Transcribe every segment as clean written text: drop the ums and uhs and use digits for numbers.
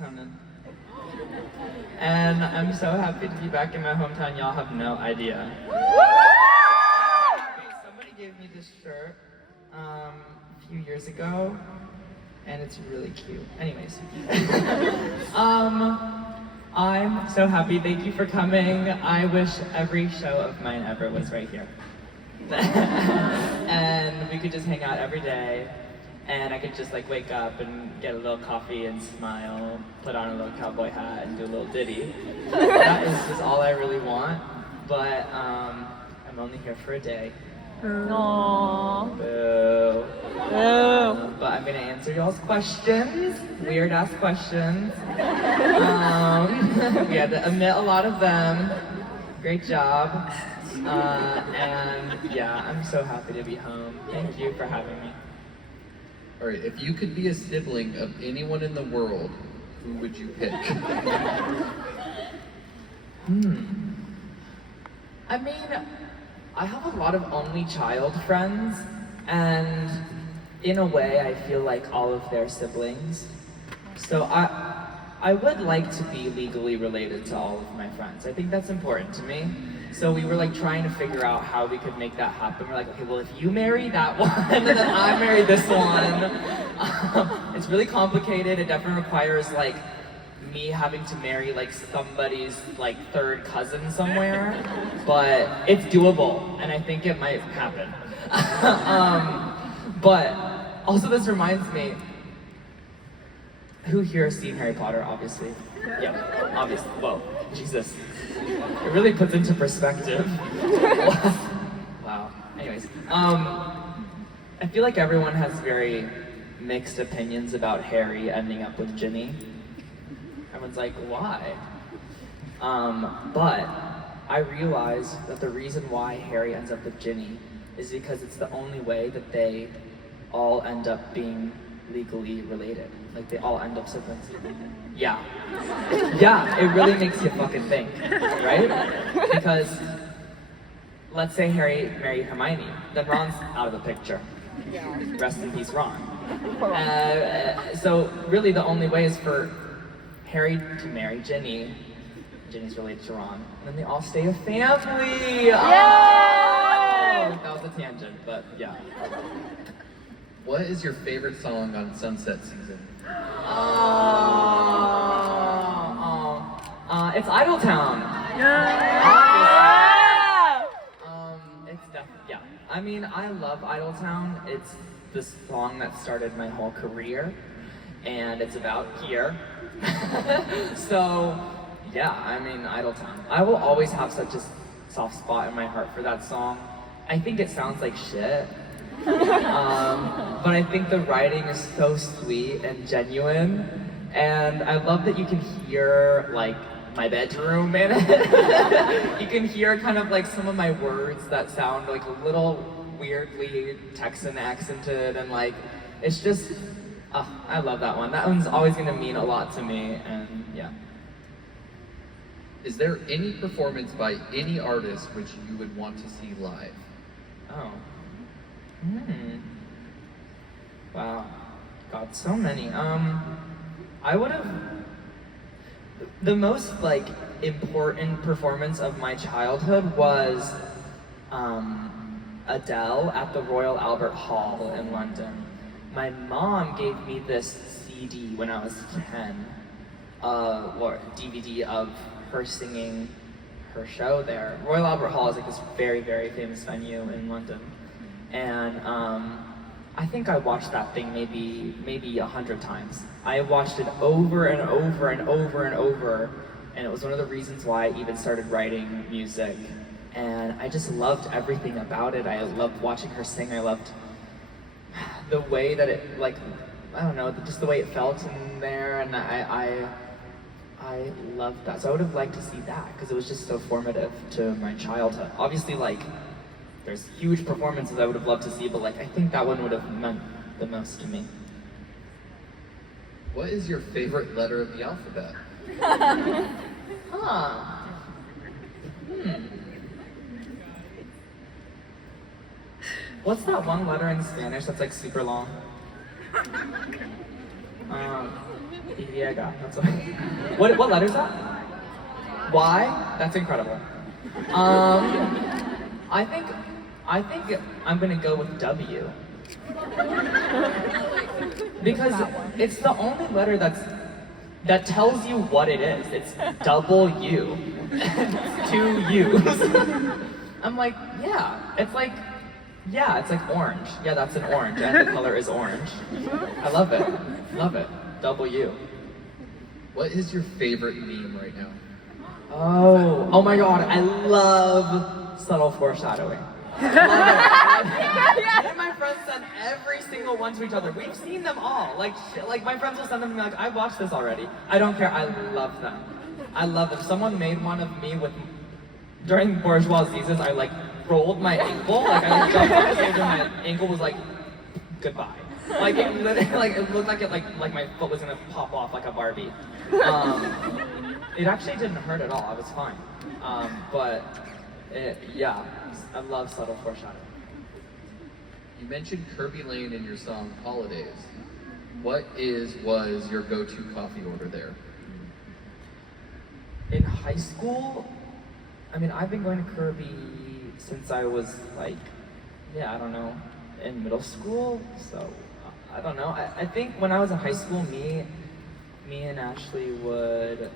Conan. And I'm so happy to be back in my hometown. Y'all have no idea. Somebody gave me this shirt a few years ago, and it's really cute. Anyways, I'm so happy. Thank you for coming. I wish every show of mine ever was right here. And we could just hang out every day, and I could just like wake up and get a little coffee and smile, put on a little cowboy hat and do a little ditty. That is just all I really want, but I'm only here for a day. Aww. Boo. Boo. But I'm gonna answer y'all's questions, weird ass questions. We had to omit a lot of them. Great job. And yeah, I'm so happy to be home. Thank you for having me. All right, if you could be a sibling of anyone in the world, who would you pick? I mean, I have a lot of only child friends, and in a way, I feel like all of their siblings. So I would like to be legally related to all of my friends. I think that's important to me. So we were like trying to figure out how we could make that happen. We're like, okay, well if you marry that one, and then I marry this one. It's really complicated. It definitely requires like me having to marry like somebody's like third cousin somewhere, but it's doable, and I think it might happen. But also this reminds me, who here has seen Harry Potter, obviously? Yeah, obviously. Whoa, Jesus. It really puts into perspective. Wow. Anyways, I feel like everyone has very mixed opinions about Harry ending up with Ginny. Everyone's like, why? But I realized that the reason why Harry ends up with Ginny is because it's the only way that they all end up being legally related. Like they all end up siblings. Yeah. Yeah, it really makes you fucking think, right? Because let's say Harry married Hermione, then Ron's out of the picture. Rest in peace, Ron. So really the only way is for Harry to marry Ginny. Ginny's related to Ron, and then they all stay a family. Yay! Oh, that was a tangent, but yeah. What is your favorite song on Sunset Season? It's Idletown. Yeah. It's definitely, yeah. I mean, I love Idletown. It's the song that started my whole career, and it's about here. So, yeah, I mean, Idletown. I will always have such a soft spot in my heart for that song. I think it sounds like shit. But I think the writing is so sweet and genuine, and I love that you can hear like my bedroom in it. You can hear kind of like some of my words that sound like a little weirdly Texan accented, and like it's just, I love that one. That one's always gonna mean a lot to me, and yeah. Is there any performance by any artist which you would want to see live? Oh. Wow. God, so many. I would have, the most like important performance of my childhood was Adele at the Royal Albert Hall in London. My mom gave me this CD when I was 10, or DVD of her singing her show there. Royal Albert Hall is like this very, very famous venue in London. And I think I watched that thing maybe 100 times. I watched it over and over and over and over, and it was one of the reasons why I even started writing music. And I just loved everything about it. I loved watching her sing. I loved the way that it, like, I don't know, just the way it felt in there, and I loved that. So I would have liked to see that, because it was just so formative to my childhood. Obviously, like, there's huge performances I would have loved to see, but like I think that one would have meant the most to me. What is your favorite letter of the alphabet? What's that one letter in Spanish that's like super long? Yeah, that's what letter is that? Y? That's incredible. I think I'm gonna go with W. Because it's the only letter that tells you what it is. It's double U. Two U's. I'm like, it's like orange. Yeah, that's an orange, and the color is orange. I love it. Love it. Double U. What is your favorite meme right now? Oh my god, I love subtle foreshadowing. I love it. Me and my friends send every single one to each other. We've seen them all. Like my friends will send them to me like, I watched this already. I don't care, I love them. I love them. Someone made one of me during bourgeoisie's, I like rolled my ankle, like I jumped on the stage and my ankle was like, goodbye. Like it literally, like it looked like like my foot was gonna pop off like a Barbie. It actually didn't hurt at all. I was fine. But I love subtle foreshadowing. You mentioned Kirby Lane in your song Holidays. What was your go-to coffee order there? In high school, I mean, I've been going to Kirby since I was like, I don't know, in middle school. So I don't know. I think when I was in high school, me and Ashley would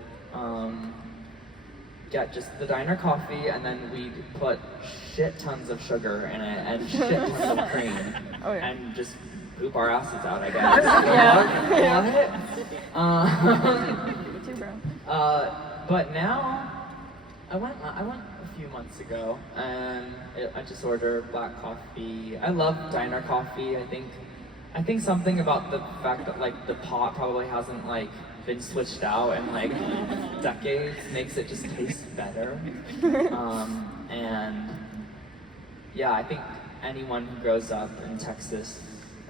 get just the diner coffee, and then we'd put shit tons of sugar in it and shit tons of cream, and just poop our asses out, I guess. But now, I went a few months ago, and I just ordered black coffee. I love diner coffee. I think something about the fact that like the pot probably hasn't like been switched out in like decades makes it just taste better. And I think anyone who grows up in Texas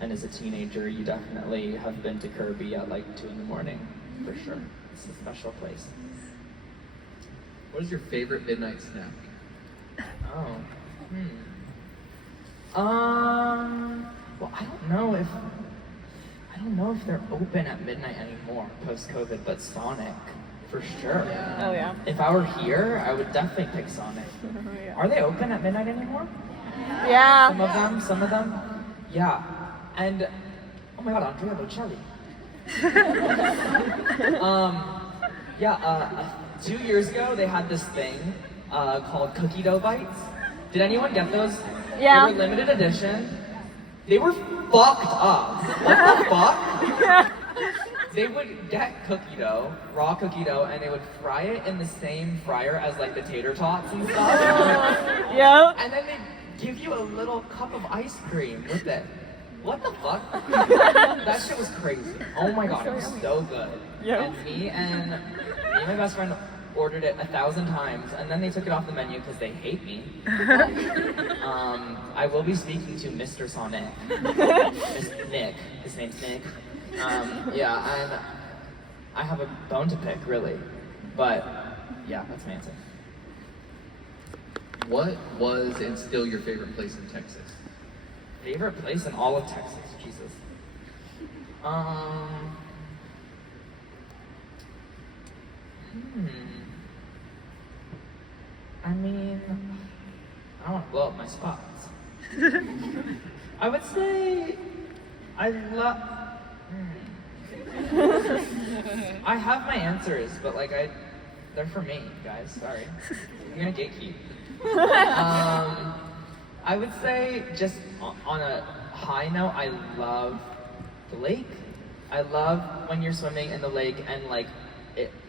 and is a teenager, you definitely have been to Kirby at like 2 a.m, for sure. It's a special place. What is your favorite midnight snack? Well, I don't know if they're open at midnight anymore post-COVID, but Sonic, for sure. Oh yeah. If I were here, I would definitely pick Sonic. Are they open at midnight anymore? Yeah. Some of them? Yeah. And, oh my god, Andrea Bocelli. 2 years ago, they had this thing called cookie dough bites. Did anyone get those? Yeah. They were limited edition. They were fucked up. What the fuck? They would get cookie dough, raw cookie dough, and they would fry it in the same fryer as like the tater tots and stuff. Yep. And then they'd give you a little cup of ice cream with it. What the fuck? That shit was crazy. Oh my god, it was so good. Yep. And me and my best friend ordered it 1,000 times, and then they took it off the menu because they hate me. I will be speaking to Mr. Sonic. Nick. His name's Nick. And I have a bone to pick, really. But, that's my answer. What was and still your favorite place in Texas? Favorite place in all of Texas? Jesus. I mean, I don't want to blow up my spots. I would say I love. I have my answers, but like they're for me, guys. Sorry, I'm gonna gatekeep. I would say just on a high note, I love the lake. I love when you're swimming in the lake and like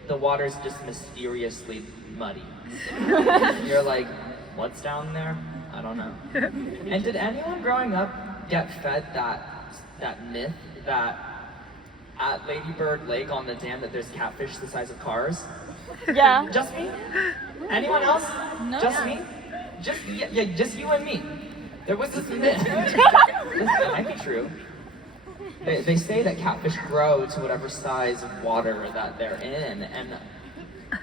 the water's just mysteriously muddy. You're like, what's down there? I don't know. And did anyone growing up get fed that myth that at Lady Bird Lake on the dam that there's catfish the size of cars? Yeah. Just me? Anyone else? No. Just me? Just you and me. There was this myth. That might be true. They say that catfish grow to whatever size of water that they're in, and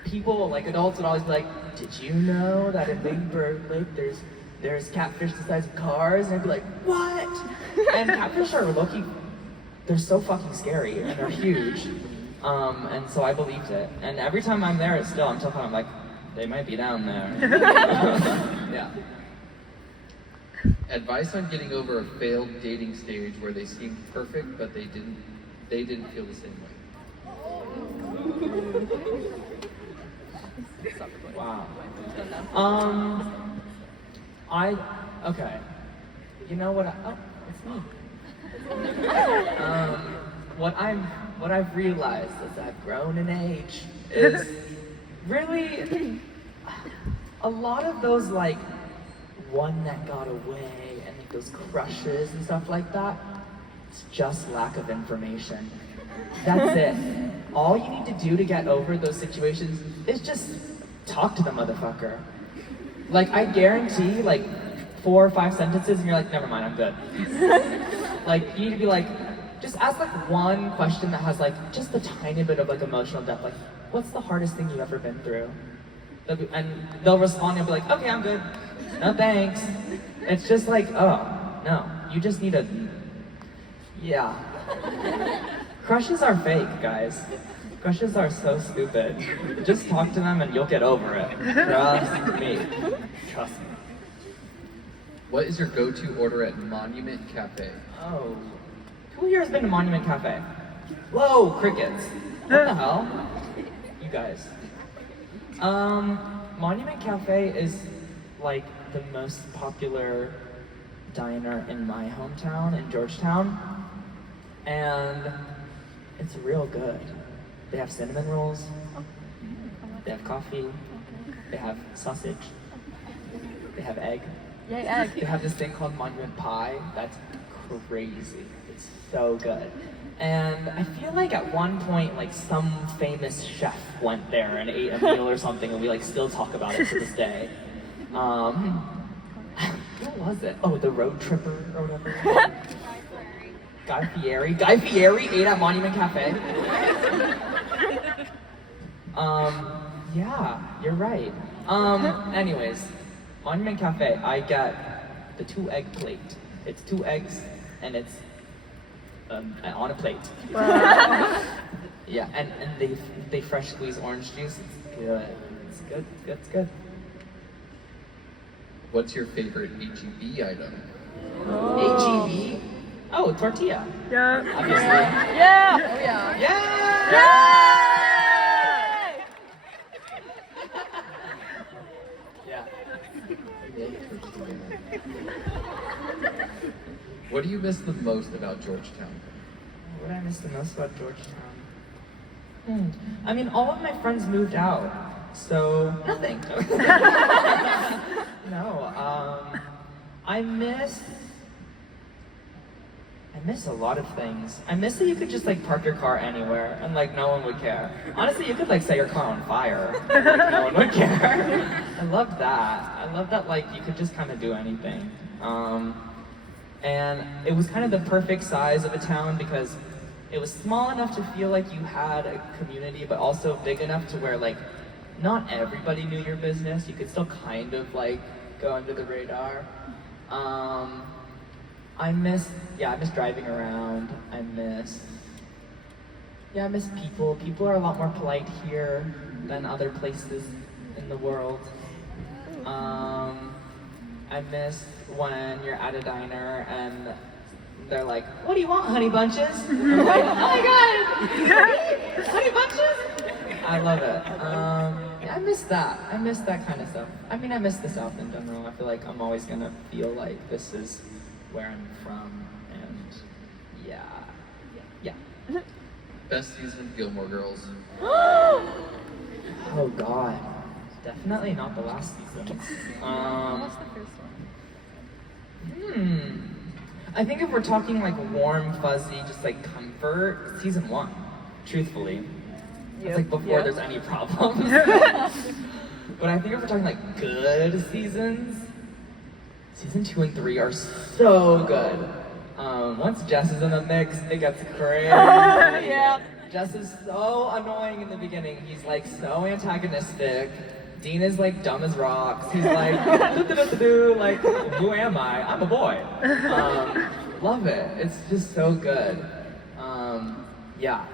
people, like adults, would always be like, "Did you know that in Lady Bird Lake there's catfish the size of cars?" And I'd be like, "What?" And catfish are low-key, they're so fucking scary, and they're huge. And so I believed it. And every time I'm there, I'm still kind of like, they might be down there. Yeah. Advice on getting over a failed dating stage where they seemed perfect, but they didn't feel the same way. Wow. Okay. You know what? Oh, it's me. What I've realized as I've grown in age is really a lot of those like one that got away and like those crushes and stuff like that. It's just lack of information. That's it. All you need to do to get over those situations is just talk to the motherfucker. Like, I guarantee, like, 4 or 5 sentences and you're like, never mind, I'm good. Like, you need to be like, just ask like one question that has like just a tiny bit of like emotional depth. Like, what's the hardest thing you've ever been through? And they'll respond and be like, okay, I'm good. No thanks. It's just like, oh, no. You just need a, yeah. Crushes are fake, guys. Crushes are so stupid. Just talk to them and you'll get over it. Trust me. Trust me. What is your go-to order at Monument Cafe? Oh. Who here has been to Monument Cafe? Whoa, crickets. What the hell? You guys. Monument Cafe is like the most popular diner in my hometown, in Georgetown. And it's real good. They have cinnamon rolls, they have coffee, they have sausage, they have egg. Yay, egg. They have this thing called Monument Pie that's crazy. It's so good. And I feel like at one point, like some famous chef went there and ate a meal or something, and we like still talk about it to this day. What was it? Oh, the Road Tripper or whatever. Guy Fieri. Guy Fieri ate at Monument Cafe. Yeah, you're right. Anyways, Monument Cafe, I get the 2-egg plate. It's 2 eggs and it's on a plate. Yeah, and they fresh squeeze orange juice. It's good. It's good. It's good. It's good. What's your favorite HEB item? HEB? Oh, tortilla. Yeah. Obviously. Yeah. Oh yeah. Yeah! Yeah. What do you miss the most about Georgetown? What I miss the most about Georgetown? I mean, all of my friends moved out, so nothing. No, I miss a lot of things. I miss that you could just like park your car anywhere and like no one would care. Honestly, you could like set your car on fire, and, like no one would care. I loved that. I loved that like you could just kind of do anything. And it was kind of the perfect size of a town because it was small enough to feel like you had a community, but also big enough to where like not everybody knew your business. You could still kind of like go under the radar. I miss driving around. I miss people. People are a lot more polite here than other places in the world. I miss when you're at a diner and they're like, what do you want, honey bunches? I'm like, oh my god! Honey bunches? I love it. Yeah, I miss that. I miss that kind of stuff. I mean, I miss the South in general. I feel like I'm always gonna feel like this is where I'm from, and yeah. Best season of Gilmore Girls? Oh god. Definitely not the last season. What's the first one? I think if we're talking like warm, fuzzy, just like comfort, season 1, truthfully. It's like before there's any problems. But I think if we're talking like good seasons, season 2 and 3 are so good. Once Jess is in the mix, it gets crazy. Yeah. Jess is so annoying in the beginning. He's like so antagonistic. Dean is like dumb as rocks. He's like, like, who am I? I'm a boy. Love it. It's just so good. Yeah.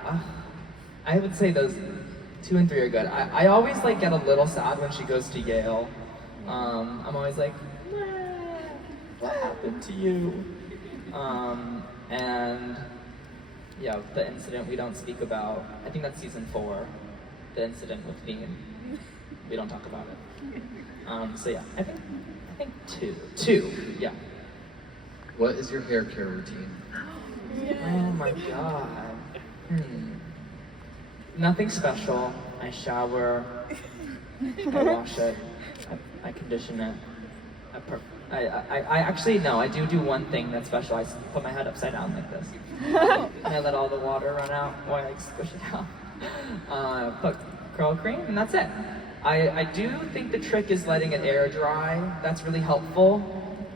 I would say those 2 and 3 are good. I always like get a little sad when she goes to Yale. I'm always like, "Nah, what happened to you?" And yeah, the incident we don't speak about. I think that's season 4. The incident with Dean. We don't talk about it. So yeah, I think 2. 2, yeah. What is your hair care routine? Oh my god. Nothing special. I shower. I wash it. I condition it. I actually, no, I do one thing that's special. I put my head upside down like this. And I let all the water run out while I squish it out. Put curl cream, and that's it. I do think the trick is letting it air dry. That's really helpful.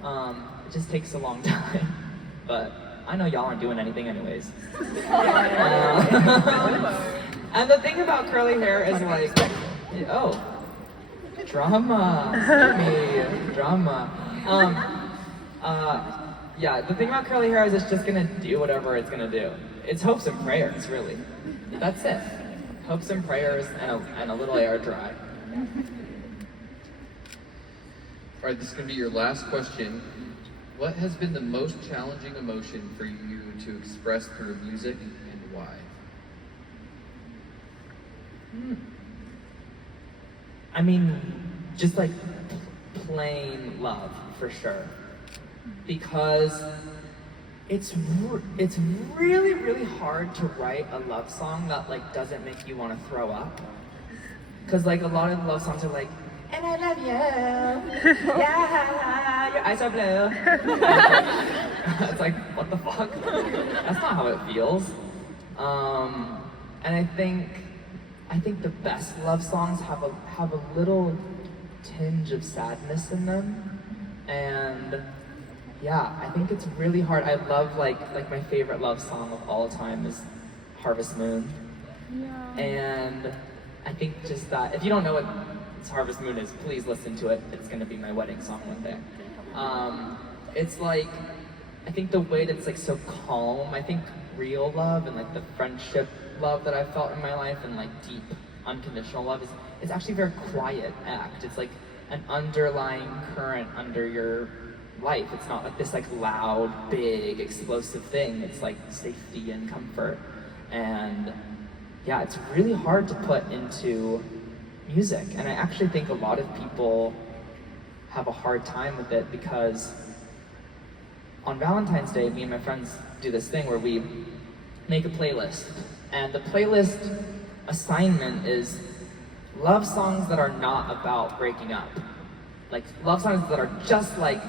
It just takes a long time. But I know y'all aren't doing anything anyways. And the thing about curly hair is like, oh, drama, me, drama. Yeah, the thing about curly hair is it's just gonna do whatever it's gonna do. It's hopes and prayers, really. That's it. Hopes and prayers and a little air dry. All right, this is going to be your last question. What has been the most challenging emotion for you to express through music and why? I mean, just like plain love, for sure. Because it's really, really hard to write a love song that like doesn't make you want to throw up. Because like a lot of love songs are like, and I love you, yeah, your eyes are blue. It's like, what the fuck? That's not how it feels. And I think the best love songs have a little tinge of sadness in them. And yeah, I think it's really hard. I love like my favorite love song of all time is Harvest Moon. Yeah. And I think just that, if you don't know what Harvest Moon is, please listen to it. It's gonna be my wedding song one day. It's like, I think the way that it's like so calm, I think real love and like the friendship love that I've felt in my life and like deep unconditional love is actually a very quiet act. It's like an underlying current under your life. It's not like this like loud, big, explosive thing. It's like safety and comfort. And yeah, it's really hard to put into music. And I actually think a lot of people have a hard time with it because on Valentine's Day, me and my friends do this thing where we make a playlist. And the playlist assignment is love songs that are not about breaking up. Like love songs that are just like,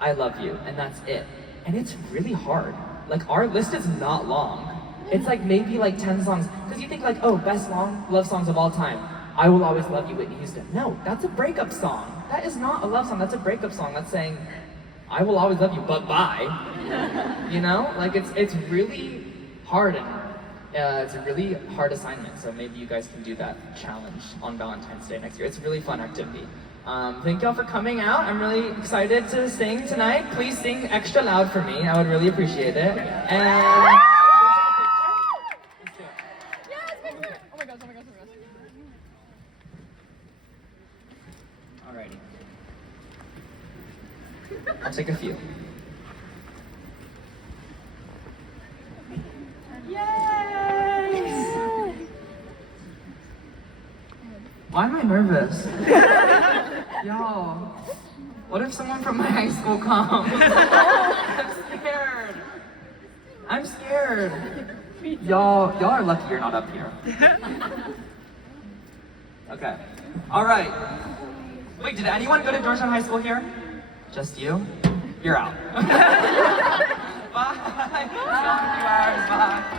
I love you, and that's it. And it's really hard. Like our list is not long. It's like maybe like 10 songs. Because you think like, oh, best love songs of all time. I Will Always Love You, Whitney Houston. No, that's a breakup song. That is not a love song, that's a breakup song. That's saying, I will always love you, but bye. You know? Like it's really hard and it's a really hard assignment. So maybe you guys can do that challenge on Valentine's Day next year. It's a really fun activity. Thank y'all for coming out. I'm really excited to sing tonight. Please sing extra loud for me. I would really appreciate it. And alrighty. I'll take a few. Yay! Why am I nervous? Y'all, what if someone from my high school comes? I'm scared. I'm scared. Y'all are lucky you're not up here. Okay. All right. Wait, did anyone go to Georgetown High School here? Just you? You're out. Bye. Bye.